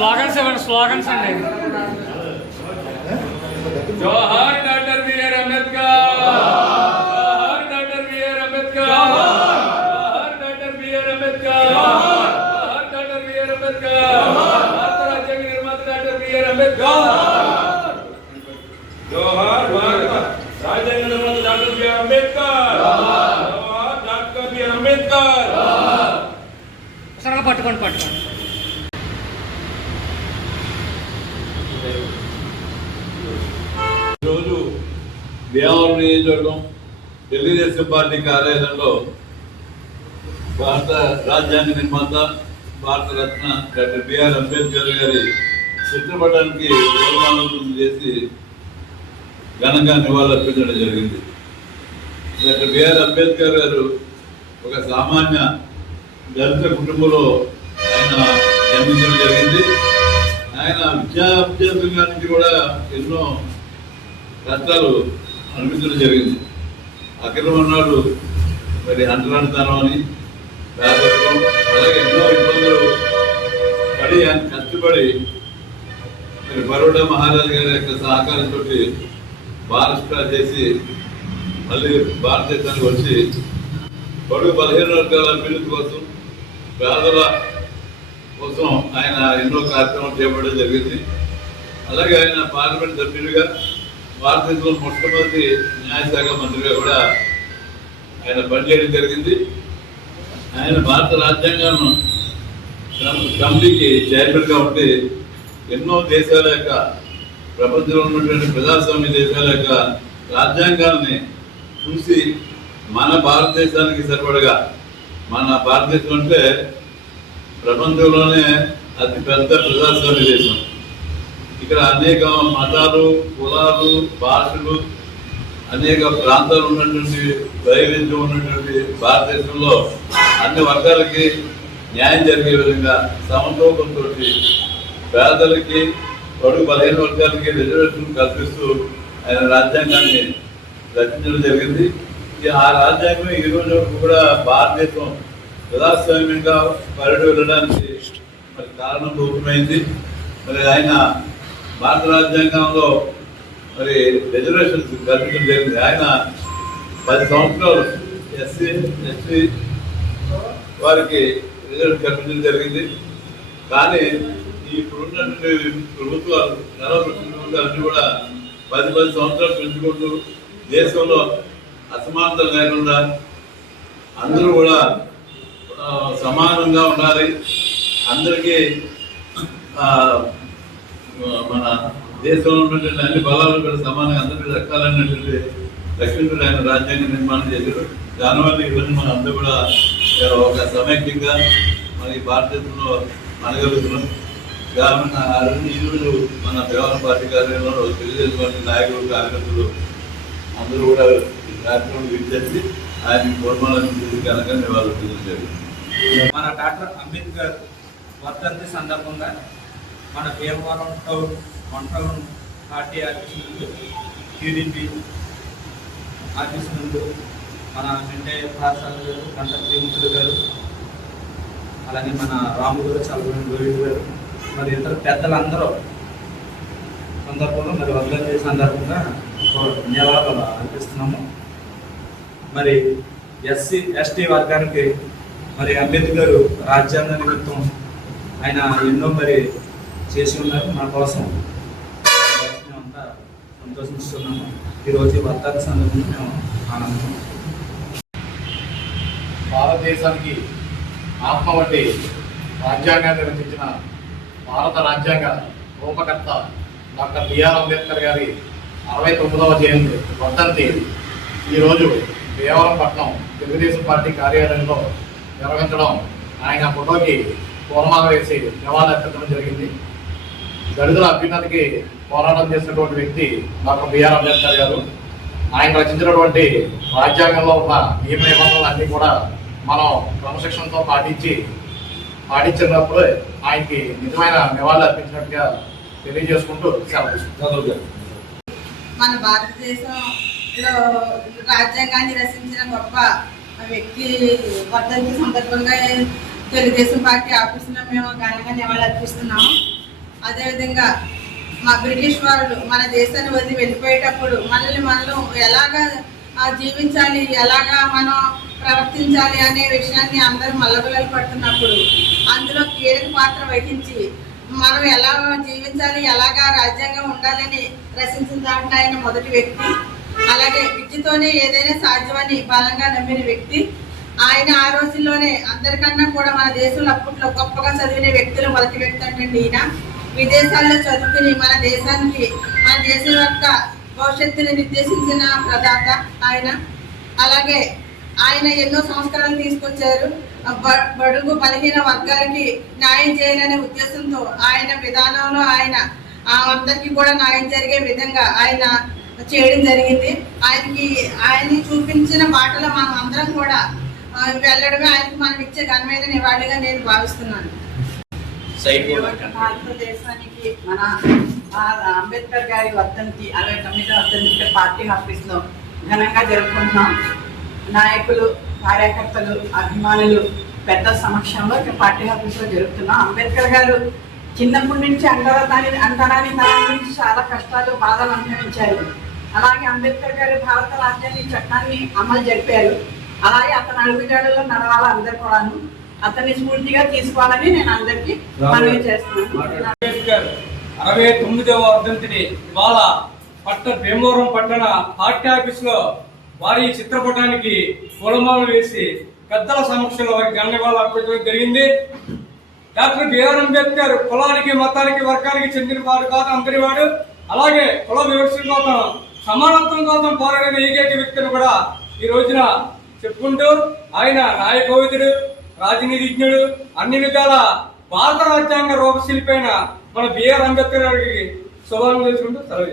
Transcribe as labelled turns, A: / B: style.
A: slogan से slogan से नहीं जो हर डॉक्टर भी है रमेश का सर आप पटकन पटकन భీమవరం నియోజకవర్గం తెలుగుదేశం పార్టీ కార్యాలయంలో భారత రాజ్యాంగ నిర్మాత భారత రత్న డాక్టర్ బిఆర్ అంబేద్కర్ గారి చిత్రపటానికి చేసి ఘనంగా నివాళులర్పించడం జరిగింది డాక్టర్ బిఆర్ అంబేద్కర్ గారు ఒక సామాన్య దళిత కుటుంబంలో ఆయన జన్మించడం జరిగింది ఆయన విద్యా అభ్యర్థుల కూడా ఎన్నో రత్నాలు అనిపించడం జరిగింది అక్రమం నాడు మరి అంటరానితనం అని అలాగే ఎన్నో ఇబ్బందులు పడి ఆయన కష్టపడి మరి బరోడా మహారాజు గారి యొక్క సహకారంతో బాలస్ట్రా చేసి మళ్ళీ భారతదేశానికి వచ్చి బడుగు బలహీన వర్గాల అభివృద్ధి కోసం పేదల కోసం ఆయన ఎన్నో కార్యక్రమాలు చేపట్టడం జరిగింది అలాగే ఆయన పార్లమెంట్ సభ్యుడిగా భారతదేశంలో మొట్టమొదటి న్యాయశాఖ మంత్రిగా కూడా ఆయన పనిచేయడం జరిగింది ఆయన భారత రాజ్యాంగాలను కమిటీకి చైర్మన్గా ఉంటే ఎన్నో దేశాల యొక్క ప్రపంచంలో ఉన్నటువంటి ప్రజాస్వామ్య దేశాల యొక్క రాజ్యాంగాన్ని చూసి మన భారతదేశానికి సరిపడగా మన భారతదేశం అంటే ప్రపంచంలోనే అతిపెద్ద ప్రజాస్వామ్య దేశం ఇక్కడ అనేక మతాలు కులాలు భాషలు అనేక ప్రాంతాలు ఉన్నటువంటి వైవిధ్యం ఉన్నటువంటి భారతదేశంలో అన్ని వర్గాలకి న్యాయం జరిగే విధంగా సమతూకంతో పేదలకి పడుగు బలహీన వర్గాలకి రిజర్వేషన్ కల్పిస్తూ ఆయన రాజ్యాంగాన్ని రచించడం జరిగింది ఆ రాజ్యాంగం ఈ రోజు కూడా భారతదేశం ప్రజాస్వామ్యంగా పర్యటన వెళ్ళడానికి మరి కారణం రూపమైంది మరి ఆయన భారత రాజ్యాంగంలో మరి రిజర్వేషన్ కల్పించడం జరిగింది ఆయన పది సంవత్సరాలు ఎస్సీ ఎస్టీ వారికి రిజర్వేషన్ కల్పించడం జరిగింది కానీ ఇప్పుడు ఉన్నటువంటి ప్రభుత్వాలు నలభై ప్రభుత్వాలన్నీ కూడా పది పది సంవత్సరాలు పెంచుకుంటూ దేశంలో అసమానతలు లేకుండా అందరూ కూడా సమానంగా ఉండాలి అందరికీ మన దేశంలో ఉన్నటువంటి అన్ని బలాలు కూడా సమానంగా అందరికీ దక్కాలన్నటువంటి లక్ష్మీపురి ఆయన రాజ్యాంగ నిర్మాణం చేశారు దానివల్ల ఇవన్నీ మనం అందరూ కూడా ఒక సమైక్యంగా మన ఈ భారతదేశంలో అనగలుగుతున్నాం కావున ఈరోజు మన దేవాల పార్టీ కార్యాలయంలో తెలుగుదేశం పార్టీ నాయకులు కార్యకర్తలు అందరూ కూడా కార్యక్రమం విచ్చేసి ఆయన కుటుంబాలను కనుక నివాళులు మన డాక్టర్ అంబేద్కర్ వర్ధంతి సందర్భంగా మన Bhimavaram town one town party office TDP office నుండి మన వెంటయ్య పాఠశాల గారు గంట ప్రేమితులు గారు అలాగే మన రాము గారు చాలా గోవింద్ గారు మరి ఇతర పెద్దలందరూ సందర్భంలో మరి వర్గం చేసే సందర్భంగా నివాళులు అనిపిస్తున్నాము మరి ఎస్సీ ఎస్టీ వర్గానికి మరి అంబేద్కర్ రాజ్యాంగ నిమిత్తం ఆయన ఎన్నో మరి చేసి ఉన్నారు మా కోసం మేమంతా సంతోషిస్తున్నాము ఈరోజు వర్తాల సందర్భం మేము ఆనందం భారతదేశానికి ఆత్మ వంటి రాజ్యాంగాన్ని రచించిన భారత రాజ్యాంగ రూపకర్త డాక్టర్ బిఆర్ అంబేద్కర్ గారి అరవై తొమ్మిదవ జయంతి వర్ధంతి ఈరోజు దేవరంపట్నం తెలుగుదేశం పార్టీ కార్యాలయంలో నిర్వహించడం ఆయన ఫోటోకి పూర్మాలు వేసి నివాళులు అర్పించడం జరిగింది దళితుల అభ్యున్నతికి పోరాటం చేసినటువంటి వ్యక్తి డాక్టర్ బిఆర్ అంబేద్కర్ గారు ఆయన రచించినటువంటి రాజ్యాంగంలో ఉన్న నియమ అన్నీ కూడా మనం క్రమశిక్షణతో పాటించి పాటించినప్పుడు ఆయనకి నిజమైన నివాళులు అర్పించినట్టుగా తెలియజేసుకుంటూ
B: మన భారతదేశంలో రాజ్యాంగాన్ని రచించిన గొప్ప వ్యక్తి వర్ధంతి సందర్భంగా తెలుగుదేశం పార్టీ ఆఫీసులో మేము ఘనంగా నివాళులు అర్పిస్తున్నాము అదేవిధంగా మా బ్రిటిష్ వాళ్ళు మన దేశాన్ని వదిలి వెళ్ళిపోయేటప్పుడు మనల్ని మనం ఎలాగ జీవించాలి ఎలాగా మనం ప్రవర్తించాలి అనే విషయాన్ని అందరూ మల్లగులలు పడుతున్నప్పుడు అందులో కీలక పాత్ర వహించి మనం ఎలా జీవించాలి ఎలాగా రాజ్యాంగం ఉండాలని రచించిన ఆయన మొదటి వ్యక్తి అలాగే విద్యతోనే ఏదైనా సాధ్యమని బలంగా నమ్మిన వ్యక్తి ఆయన ఆ రోజుల్లోనే అందరికన్నా కూడా మన దేశంలో అప్పట్లో గొప్పగా చదివిన వ్యక్తులు మొదటి వ్యక్తి అంటే ఈయన విదేశాల్లో చదువుకుని మన దేశానికి మన దేశం యొక్క భవిష్యత్తుని నిర్దేశించిన ప్రదాత ఆయన అలాగే ఆయన ఎన్నో సంస్కరణలు తీసుకొచ్చారు బడుగు బలహీన వర్గాలకి న్యాయం చేయాలనే ఉద్దేశంతో ఆయన విధానంలో ఆయన అందరికీ కూడా న్యాయం జరిగే విధంగా ఆయన చేయడం జరిగింది ఆయనకి ఆయన్ని చూపించిన పాటలు మనం అందరం కూడా వెళ్ళడమే ఆయనకు మనం ఇచ్చే ఘనమైన నివాళిగా నేను భావిస్తున్నాను భారతదేశానికి మన అంబేద్కర్ గారి వర్ధంతి అరవై తొమ్మిది వర్ధంతి పార్టీ ఆఫీస్లో ఘనంగా జరుపుకుంటున్నాం నాయకులు కార్యకర్తలు అభిమానులు పెద్ద సమక్షంలో పార్టీ పార్టీ ఆఫీస్లో జరుగుతున్నాం అంబేద్కర్ గారు చిన్నప్పటి నుంచి అంటరాని అంటరాని తరం నుంచి చాలా కష్టాలు బాధలు అనుభవించారు అలాగే అంబేద్కర్ గారు భారత రాజ్యాన్ని చట్టాన్ని అమలు జరిపారు అలాగే అతను అడుగుజాడలో నడవాలి అందరు కూడాను అతన్ని స్ఫూర్తిగా తీసుకోవాలని నేను అందరికి మనవి
A: చేస్తున్నాను అరవై తొమ్మిదవ వర్ధంతిని ఇవాళ పట్టణ భీమవరం పట్టణ పార్టీ ఆఫీస్ లో వారి చిత్రపటానికి పూలమాలు వేసి పెద్దల సమక్షంలో వారికి గంగవాళ్ళు అర్పించడం జరిగింది డాక్టర్ బిఆర్ అంబేద్కర్ కులానికి మతానికి వర్గానికి చెందిన వారు కాదు అందరి వాడు అలాగే కుల వివక్ష కోసం సమానత్వం కోసం పోరాడిన ఏకైక వ్యక్తిని కూడా ఈ రోజున చెప్పుకుంటూ ఆయన నాయకోవిధుడు రాజనీతిజ్ఞుడు అన్ని విధాల భారత రాజ్యాంగ రూపశిల్పైన మన బిఆర్ అంబేద్కర్ గారికి శుభాలు తెలుసుకుంటూ సెలవు